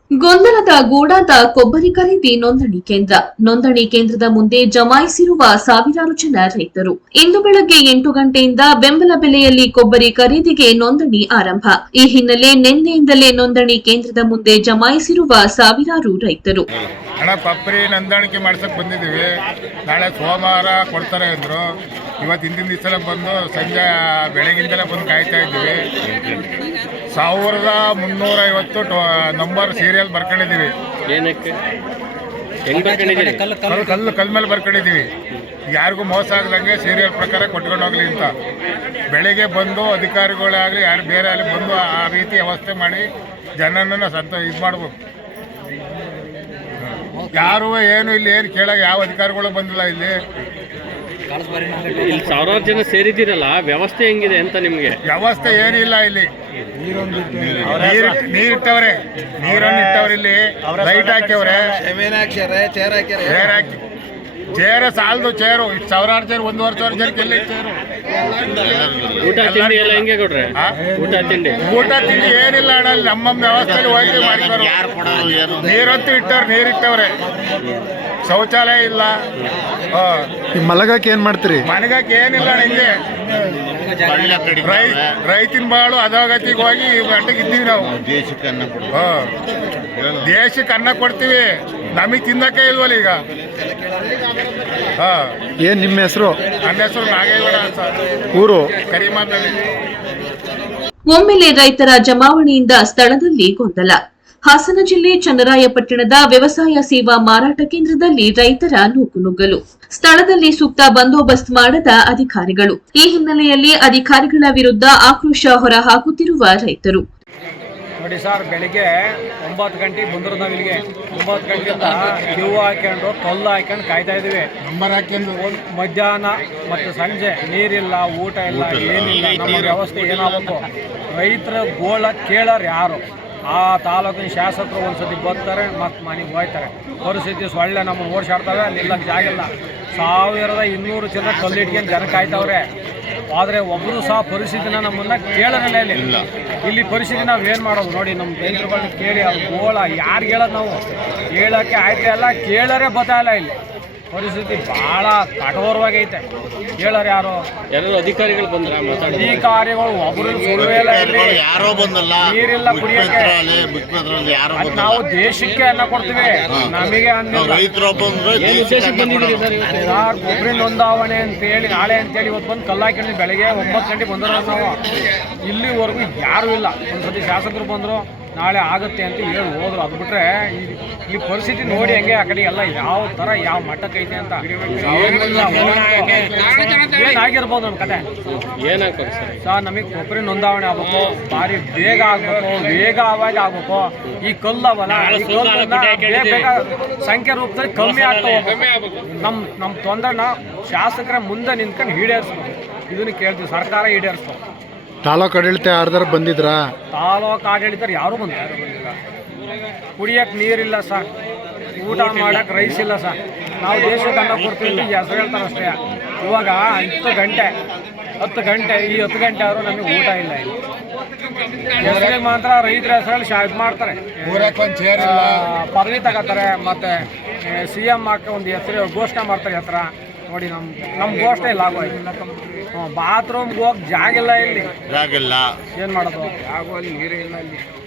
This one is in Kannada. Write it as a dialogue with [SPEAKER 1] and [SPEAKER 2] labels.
[SPEAKER 1] ಗೊಂದಲದ ಗೂಡಾದ ಕೊಬ್ಬರಿ ಖರೀದಿ ನೋಂದಣಿ ಕೇಂದ್ರ. ನೋಂದಣಿ ಕೇಂದ್ರದ ಮುಂದೆ ಜಮಾಯಿಸಿರುವ ಸಾವಿರಾರು ಜನ ರೈತರು. ಇಂದು ಬೆಳಗ್ಗೆ 8 ಗಂಟೆಯಿಂದ ಬೆಂಬಲ ಬೆಲೆಯಲ್ಲಿ ಕೊಬ್ಬರಿ ಖರೀದಿಗೆ ನೋಂದಣಿ ಆರಂಭ. ಈ ಹಿನ್ನೆಲೆ ನಿನ್ನೆಯಿಂದಲೇ ನೋಂದಣಿ ಕೇಂದ್ರದ ಮುಂದೆ ಜಮಾಯಿಸಿರುವ ಸಾವಿರಾರು ರೈತರು.
[SPEAKER 2] ಕೊಬ್ಬರಿ ನೋಂದಣಿಕೆ ಮಾಡ್ಸಕ್ ಬಂದಿದ್ದೀವಿ. ನಾಳೆ ಸೋಮವಾರ ಕೊಡ್ತಾರೆ ಅಂದ್ರು. ಇವತ್ತು ಹಿಂದಿನ ದಿವಸ ಬಂದು ಸಂಜೆ ಬೆಳಗಿಂದಲೇ ಬಂದು ಕಾಯ್ತಾ ಇದ್ದೀವಿ. 1350 ನಂಬರ್ ಸೀರಿಯಲ್ ಬರ್ಕೊಂಡಿದ್ದೀವಿ.
[SPEAKER 3] ಏನಕ್ಕೆ
[SPEAKER 2] ಕಲ್ ಮೇಲೆ ಬರ್ಕೊಂಡಿದ್ದೀವಿ. ಯಾರಿಗೂ ಮೋಸ ಆಗದಂಗೆ ಸೀರಿಯಲ್ ಪ್ರಕಾರ ಕೊಟ್ಕೊಂಡು ಹೋಗ್ಲಿ ಅಂತ ಬೆಳಿಗ್ಗೆ ಬಂದು ಅಧಿಕಾರಿಗಳಾಗಲಿ ಯಾರು ಬೇರೆ ಆಗಲಿ ಬಂದು ಆ ರೀತಿ ವ್ಯವಸ್ಥೆ ಮಾಡಿ ಜನನನ್ನು ಇದು ಮಾಡ್ಬೇಕು. ಯಾರು ಏನು ಇಲ್ಲಿ ಏನು ಕೇಳಾಗ ಯಾವ ಅಧಿಕಾರಿಗಳು ಬಂದಿಲ್ಲ. ಇಲ್ಲಿ
[SPEAKER 3] ಸಾವಿರಾರು ಜನ ಸೇರಿದ್ದೀರಲ್ಲ, ವ್ಯವಸ್ಥೆ ಹೆಂಗಿದೆ ಅಂತ ನಿಮಗೆ?
[SPEAKER 2] ವ್ಯವಸ್ಥೆ ಏನಿಲ್ಲ. ಇಲ್ಲಿ ನೀರಿಟ್ಟವ್ರೆ, ನೀರನ್ನು ಇಟ್ಟವ್ರೆ. ಇಲ್ಲಿ ಲೈಟ್ ಹಾಕ್ಯವ್ರೆ, ಚೇರ್ ಸಾಲದು. ಚೇರು ಇಷ್ಟು ಸಾವಿರಾರು ಚೇರು, 1,500 ಜನಕ್ಕೆ ಎಲ್ಲಿ ಚೇರು?
[SPEAKER 3] ಊಟ ತಿಂಡಿ ಎಲ್ಲ ಹೆಂಗೆ ಕೊಡ್ರೆ?
[SPEAKER 2] ಊಟ ತಿಂಡಿ ಏನಿಲ್ಲ ಅಣ್ಣ. ನಮ್ಮ ವ್ಯವಸ್ಥೆಯಲ್ಲಿ ಹೋಗಿ ಮಾಡಿದ್ರು. ನೀರಂತೂ ಇಟ್ಟವ್ರೆ, ನೀರಿಟ್ಟವ್ರೆ. ಶೌಚಾಲಯ ಇಲ್ಲ.
[SPEAKER 4] ಮಲಗಕ್ಕೆ ಏನ್ ಮಾಡ್ತೀರಿ?
[SPEAKER 2] ಮಲಗಕ್ಕೆ ಏನಿಲ್ಲ. ಹಿಂಗೆ ರೈತಿನ ಬಾಳು ಅಧೋಗತಿಗೆ ಹೋಗಿ ಗಂಟೆಗೆ ಇದ್ದೀವಿ ನಾವು. ದೇಶಕ್ಕೆ ಅನ್ನ ಕೊಡ್ತೀವಿ, ನಮಗೆ ತಿನ್ನಕ್ಕೆ ಇಲ್ವಲ್ಲ ಈಗ.
[SPEAKER 4] ಏನ್ ನಿಮ್ಮ ಹೆಸರು?
[SPEAKER 2] ನನ್ನ ಹೆಸರು ನಾಗೇಗೌಡ ಅಂತ,
[SPEAKER 4] ಊರು
[SPEAKER 2] ಕರಿಮಾತಳ್ಳಿ.
[SPEAKER 1] ಒಮ್ಮೆಲೆ ರೈತರ ಜಮಾವಣೆಯಿಂದ ಸ್ಥಳದಲ್ಲಿ ಗೊಂದಲ. ಹಾಸನ ಜಿಲ್ಲೆ ಚನ್ನರಾಯಪಟ್ಟಣದ ವ್ಯವಸಾಯ ಸೇವಾ ಮಾರಾಟ ಕೇಂದ್ರದಲ್ಲಿ ರೈತರ ನೂಕುನುಗ್ಗಲು. ಸ್ಥಳದಲ್ಲಿ ಸೂಕ್ತ ಬಂದೋಬಸ್ತ್ ಮಾಡದ ಅಧಿಕಾರಿಗಳು. ಈ ಹಿನ್ನೆಲೆಯಲ್ಲಿ ಅಧಿಕಾರಿಗಳ ವಿರುದ್ಧ ಆಕ್ರೋಶ ಹೊರಹಾಕುತ್ತಿರುವ ರೈತರು.
[SPEAKER 5] ನೋಡಿ ಸರ್, ಬೆಳಿಗ್ಗೆ 9 ಗಂಟೆಗೆ ಬಂದರು. ನಾವು ಇಲ್ಲಿಗೆ 9 ಗಂಟೆಯಿಂದ ಕ್ಯೂ ಹಾಕೊಂಡು ಕಲ್ಲು ಹಾಕೊಂಡು ಕಾಯ್ತಾ ಇದ್ದೀವಿ.
[SPEAKER 2] ನಂಬರ್ ಹಾಕೊಂಡು
[SPEAKER 5] ಮಧ್ಯಾಹ್ನ ಮತ್ತು ಸಂಜೆ ನೀರಿಲ್ಲ, ಊಟ ಇಲ್ಲ, ಏನಿಲ್ಲ. ನಮ್ಮ ವ್ಯವಸ್ಥೆ ಏನಾಗಬೇಕು? ರೈತರ ಗೋಳ ಕೇಳೋರು ಯಾರು? ಆ ತಾಲೂಕಿನ ಶಾಸಕರು ಒಂದ್ಸತಿ ಬರ್ತಾರೆ, ಮತ್ತು ಮನೆಗೆ ಹೋಗ್ತಾರೆ. ಪರಿಸ್ಥಿತಿ ಸೊಳ್ಳೆ ನಮ್ಮನ್ನು ಓಡಿಸಾಡ್ತವೆ. ಅಲ್ಲಿ ಇಲ್ಲಕ್ಕೆ ಜಾಗ ಇಲ್ಲ. 1200 ಜನ ಕಲ್ಲಿಟ್ಕೊಂಡು ಜನ ಕಾಯ್ತವ್ರೆ. ಆದರೆ ಒಬ್ಬರು ಸಹ ಪರಿಸ್ಥಿತಿನ ನಮ್ಮನ್ನ ಕೇಳೋದಿಲ್ಲ. ಇಲ್ಲಿ ಪರಿಸ್ಥಿತಿ ನಾವು ಏನು ಮಾಡೋದು ನೋಡಿ? ನಮ್ಮ ರೈತರುಗಳನ್ನ ಕೇಳಿ ಅದು ಗೋಳ ಯಾರು ಹೇಳೋದು? ನಾವು ಹೇಳೋಕ್ಕೆ ಆಯ್ತಾ ಇಲ್ಲ, ಕೇಳೋರೇ ಗೊತ್ತಾಗಲ್ಲ. ಇಲ್ಲಿ ಪರಿಸ್ಥಿತಿ ಭಾಳ ಕಠೋರವಾಗೈತೆ. ಹೇಳೋರು ಯಾರು?
[SPEAKER 3] ಅಧಿಕಾರಿಗಳು ಬಂದ್ರ?
[SPEAKER 5] ಅಧಿಕಾರಿಗಳು ಒಬ್ಬರು ಸುಳ್ವೇ ಇಲ್ಲ.
[SPEAKER 6] ಯಾರೋ ಬಂದಲ್ಲ,
[SPEAKER 5] ನೀರಿಲ್ಲ ಕುಡಿಯೋಕ್ಕೆ. ನಾವು ದೇಶಕ್ಕೆ ಅನ್ನ ಕೊಡ್ತೀವಿ, ನಮಗೆ ಕೊಬ್ಬರಿ ನೋಂದಾವಣೆ ಅಂತೇಳಿ ನಾಳೆ ಅಂತೇಳಿ ಇವತ್ತು ಬಂದು ಕಲ್ಲು ಹಾಕೊಂಡು ಬೆಳಗ್ಗೆ 9 ಗಂಟೆಗೆ ಬಂದರು. ನಾವು ಇಲ್ಲಿವರೆಗೂ ಯಾರೂ ಇಲ್ಲ. ಒಂದ್ಸತಿ ಶಾಸಕರು ಬಂದರು, ನಾಳೆ ಆಗುತ್ತೆ ಅಂತ ಹೇಳಿ ಹೋದ್ರು. ಅದು ಬಿಟ್ರೆ ಈ ಪರಿಸ್ಥಿತಿ ನೋಡಿ ಹೆಂಗೆ ಆ ಕಡೆ ಎಲ್ಲ ಯಾವ ಥರ ಯಾವ ಮಟ್ಟಕ್ಕೈತೆ ಅಂತ ಏನಾಗಿರ್ಬೋದು ನಮ್ಮ ಕತೆ.
[SPEAKER 3] ಏನಾಗ್ಬೇಕು
[SPEAKER 5] ಸರ್, ನಮಗೆ ಕೊಬ್ಬರಿ ನೋಂದಾವಣೆ ಆಗ್ಬೇಕು, ಭಾರಿ ಬೇಗ ಆಗ್ಬೇಕು, ವೇಗವಾಗಿ ಆಗ್ಬೇಕು. ಈ ಕಲ್ಲು ಅವಲ್ಲ, ಈ ಕಲ್ಲು ಬೇಗ ಸಂಖ್ಯೆ ರೂಪದಲ್ಲಿ ಕಮ್ಮಿ ಆಗ್ತಾ ಹೋಗ್ಬೇಕು. ನಮ್ಮ ತೊಂದರೆನ ಶಾಸಕರ ಮುಂದೆ ನಿಂತ್ಕೊಂಡು ಈಡೇರಿಸ್ಬೇಕು. ಇದನ್ನು ಕೇಳ್ತೀವಿ, ಸರ್ಕಾರ ಈಡೇರಿಸ್ಬೇಕು.
[SPEAKER 4] ತಾಲೂಕು ಆಡಳಿತ ಯಾರ್ದಾರು ಬಂದಿದ್ರಾ?
[SPEAKER 5] ತಾಲೂಕು ಆಡಳಿತರು ಯಾರೂ ಬಂದಿಲ್ಲ. ಕುಡಿಯೋಕ್ಕೆ ನೀರಿಲ್ಲ ಸರ್, ಊಟ ಮಾಡೋಕ್ಕೆ ರೈಸ್ ಇಲ್ಲ ಸರ್. ನಾವು ದೇಶಕ್ಕೆ ಅನ್ನ ಕೊಡ್ತೀವಿ ಹೆಸರು ಹೇಳ್ತಾರೆ ಅಷ್ಟೇ. ಇವಾಗ 10 ಗಂಟೆ ಈ 10 ಗಂಟೆ ಆದರೂ ನಮಗೆ ಊಟ ಇಲ್ಲ. ಇಲ್ಲಿ ಹೆಸರಿಗೆ ಮಾತ್ರ ರೈತರ ಹೆಸರಲ್ಲಿ ಇದು ಮಾಡ್ತಾರೆ, ಪದವಿ ತಗೋತಾರೆ. ಮತ್ತು CM ಹಾಕಿ ಒಂದು ಹೆಸರು ಘೋಷಣೆ ಮಾಡ್ತಾರೆ ಹೆಸರ. ನೋಡಿ, ನಮ್ಮ ಘೋಷಣೆ ಇಲ್ಲ ಆಗೋಯ್ತು. ಬಾತ್ರೂಮ್ಗೆ ಹೋಗಿ ಜಾಗ ಇಲ್ಲ. ಇಲ್ಲಿ
[SPEAKER 6] ಜಾಗಿಲ್ಲ,
[SPEAKER 5] ಏನು ಮಾಡೋದು? ಆಗುವಲ್ಲಿ ನೀರೇ ಇಲ್ಲ. ಇಲ್ಲಿ